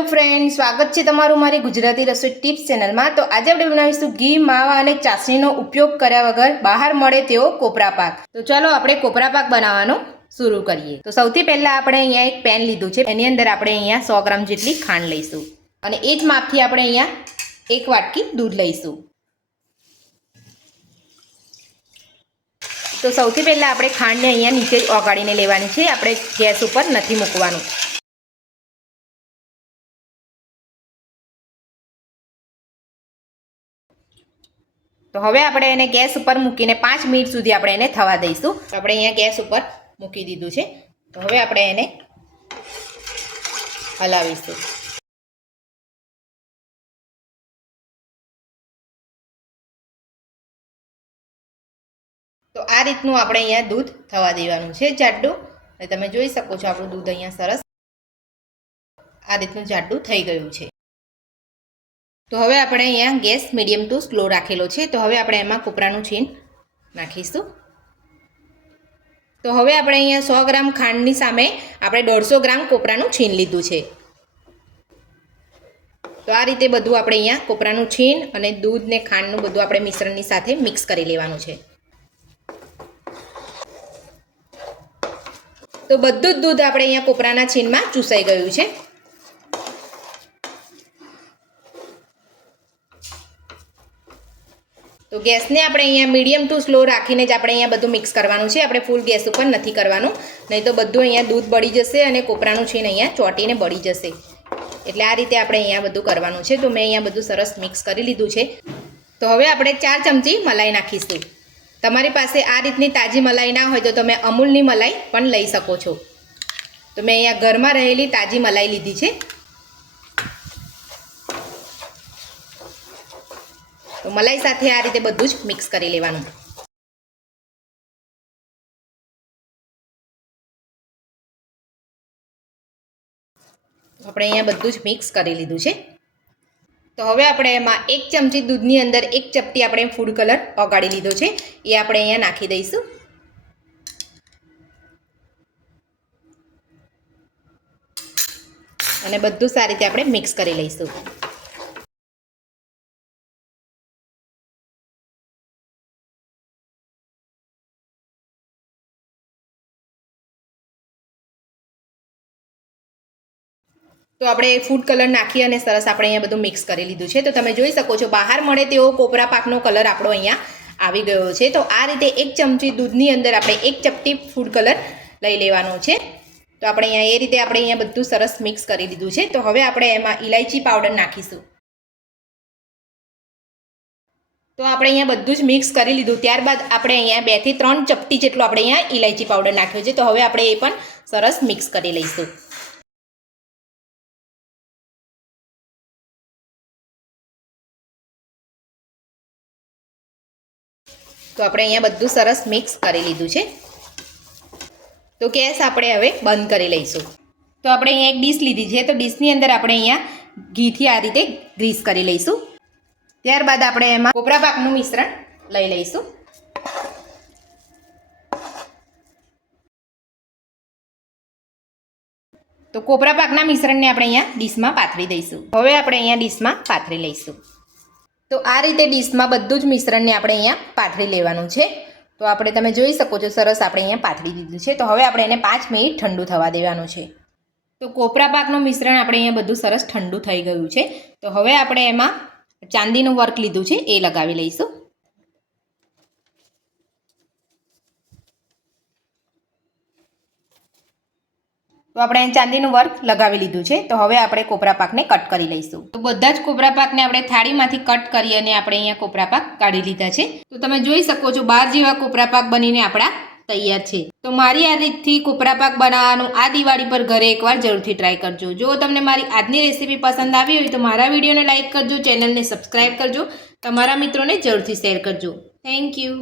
Hello friends, स्वागत है तमारू मारी गुजराती रसोई टिप्स चैनल में। तो आज આપણે બનાવીશું ઘી, માવા અને ચાસણીનો ઉપયોગ કર્યા વગર બહાર મળે તેવો કોપરા પાક। તો ચાલો આપણે કોપરા પાક બનાવવાનો શરૂ કરીએ। તો સૌથી પહેલા આપણે અહીંયા એક પેન લીધું છે, એની અંદર આપણે અહીંયા 100 ગ્રામ જેટલી ખાંડ લઈશું અને એ જ માપથી આપણે અહીંયા એક વાટકી દૂધ લઈશું। તો સૌથી પહેલા આપણે ખાંડને અહીંયા નીચે જ ઓગાળીને લેવાની છે, આપણે ગેસ ઉપર નથી મૂકવાનું। तो हवे आपणे एने गैस पर मूकीने 5 मिनिट सुधी आपणे एने थवा दईशुं। तो आपणे अहींया गैस पर मूकी दीधुं छे। तो हवे आपणे एने हलावीशुं। तो आ रीतनुं आपणे अहींया दूध थवा देवानुं छे जाडुं। अने तमे जोई शको छो आपणुं दूध अहींया सरस आ रीतनुं जाडुं थई गयुं छे। तो हवे आपणे अहींया गैस मीडियम टू स्लो राखेलो छे। तो हवे आपणे एमां कोपरानुं छीण नाखीशुं। तो हवे आपणे अहींया 100 ग्राम खांडनी सामे आपणे 150 ग्राम कोपरानुं छीण लीधुं छे। तो आ रीते बधुं आपणे अहींया कोपरानुं छीण अने दूध ने खांडनुं बधुं आपणे मिश्रणनी साथे मिक्स करी लेवानुं छे। तो बधुं ज दूध आपणे अहींया कोपराना छीणमां चूसाई गयुं छे। तो गैस ने आपणे अहींया मीडियम टू स्लो राखीने ज आपणे अहींया बधुं मिक्स करवानुं छे। आपणे फूल गैस पर नथी करवानुं, नहीं तो बधुं अहींया दूध बળી जशे अने कोपरानुं छीण अहींया ચોંટીને बળી जशे। એટલે આ રીતે આપણે અહીંયા બધું કરવાનું છે। તો મેં અહીંયા બધું સરસ મિક્સ કરી લીધું છે। તો હવે આપણે 4 ચમચી મલાઈ નાખીશું। તમારી પાસે આ રીતની તાજી મલાઈ ના હોય તો તમે અમૂલની મલાઈ પણ લઈ શકો છો। તો મેં અહીંયા ઘરમાં રહેલી તાજી મલાઈ લીધી છે। तो मलाई साथे आ रीते बधुं ज मिक्स करी लेवानुं। आपणे अहींया बधुं ज मिक्स करी लीधुं छे। तो हवे आपणे एमां 1 चमची दूधनी अंदर 1 चपटी आपणे फूड कलर ओगाળી લીધો છે, એ આપણે अहींया नाखी दईशुं। अने बधुं सारी रीते आपणे मिक्स करी लईशुं। तो આપણે ફૂડ કલર નાખી અને સરસ આપણે અહીંયા બધું મિક્સ કરી લીધું છે। તો તમે જોઈ શકો છો બહાર મળે તેવો કોપરા પાકનો કલર આપણો અહીંયા આવી ગયો છે। તો આ રીતે 1 ચમચી દૂધની અંદર આપણે 1 ચપટી ફૂડ કલર લઈ લેવાનો છે। તો આપણે અહીંયા એ રીતે આપણે અહીંયા બધું સરસ મિક્સ કરી દીધું છે। તો હવે આપણે એમાં ઇલાયચી પાવડર નાખીશું। તો આપણે અહીંયા બધું જ મિક્સ કરી લીધું, ત્યારબાદ આપણે અહીંયા 2 થી 3 ચપટી જેટલો આપણે અહીંયા ઇલાયચી પાવડર નાખ્યો છે। તો હવે આપણે એ પણ સરસ મિક્સ કરી લઈશું। तो આપણે અહીંયા બધું સરસ મિક્સ કરી લીધું છે। તો ગેસ આપણે હવે બંધ કરી લઈશું। તો આપણે અહીંયા એક ડીશ લીધી છે। તો ડીશની અંદર આપણે અહીંયા ઘીથી આ રીતે ગ્રીસ કરી લઈશું। ત્યારબાદ આપણે એમાં કોપરા પાકનું મિશ્રણ લઈ લઈશું। તો કોપરા પાકના મિશ્રણને આપણે અહીંયા ડીશમાં પાથરી દઈશું। હવે આપણે અહીંયા ડીશમાં પાથરી લઈશું। तो आ रीते डिश में बधुं ज मिश्रण ने आपणे अहींया पाथरी लेवानुं छे। तो आपणे तमे जोई शको छो सरस आपणे अहींया पाथरी दीधुं छे। तो हवे आपणे एने 5 मिनिट ठंडू थवा देवानुं छे। तो कोपरा पाकनुं मिश्रण आपणे अहींया बधुं सरस ठंडू थई गयुं छे। तो हवे आपणे एमां चांदीनुं वर्क लीधुं छे ए लगावी लईशुं। तो આપણે ચાંદીનું વર્ક લગાવી લીધું છે। તો હવે આપણે કોપરા પાકને કટ કરી લઈશું। તો બધા જ કોપરા પાકને આપણે થાળીમાંથી કટ કરી અને આપણે અહીંયા કોપરા પાક કાઢી લીધા છે। તો તમે જોઈ શકો છો બાર જેવા કોપરા પાક બનીને આપણા તૈયાર છે। તો મારી આ રીતથી કોપરા પાક બનાવવાનું આ દિવાળી પર ઘરે એકવાર જરૂરથી ટ્રાય કરજો। જો તમને મારી આજની રેસીપી પસંદ આવી હોય તો મારા વિડીયોને લાઇક કરજો, ચેનલને સબસ્ક્રાઇબ કરજો, તમારા મિત્રોને જરૂરથી શેર કરજો। Thank you.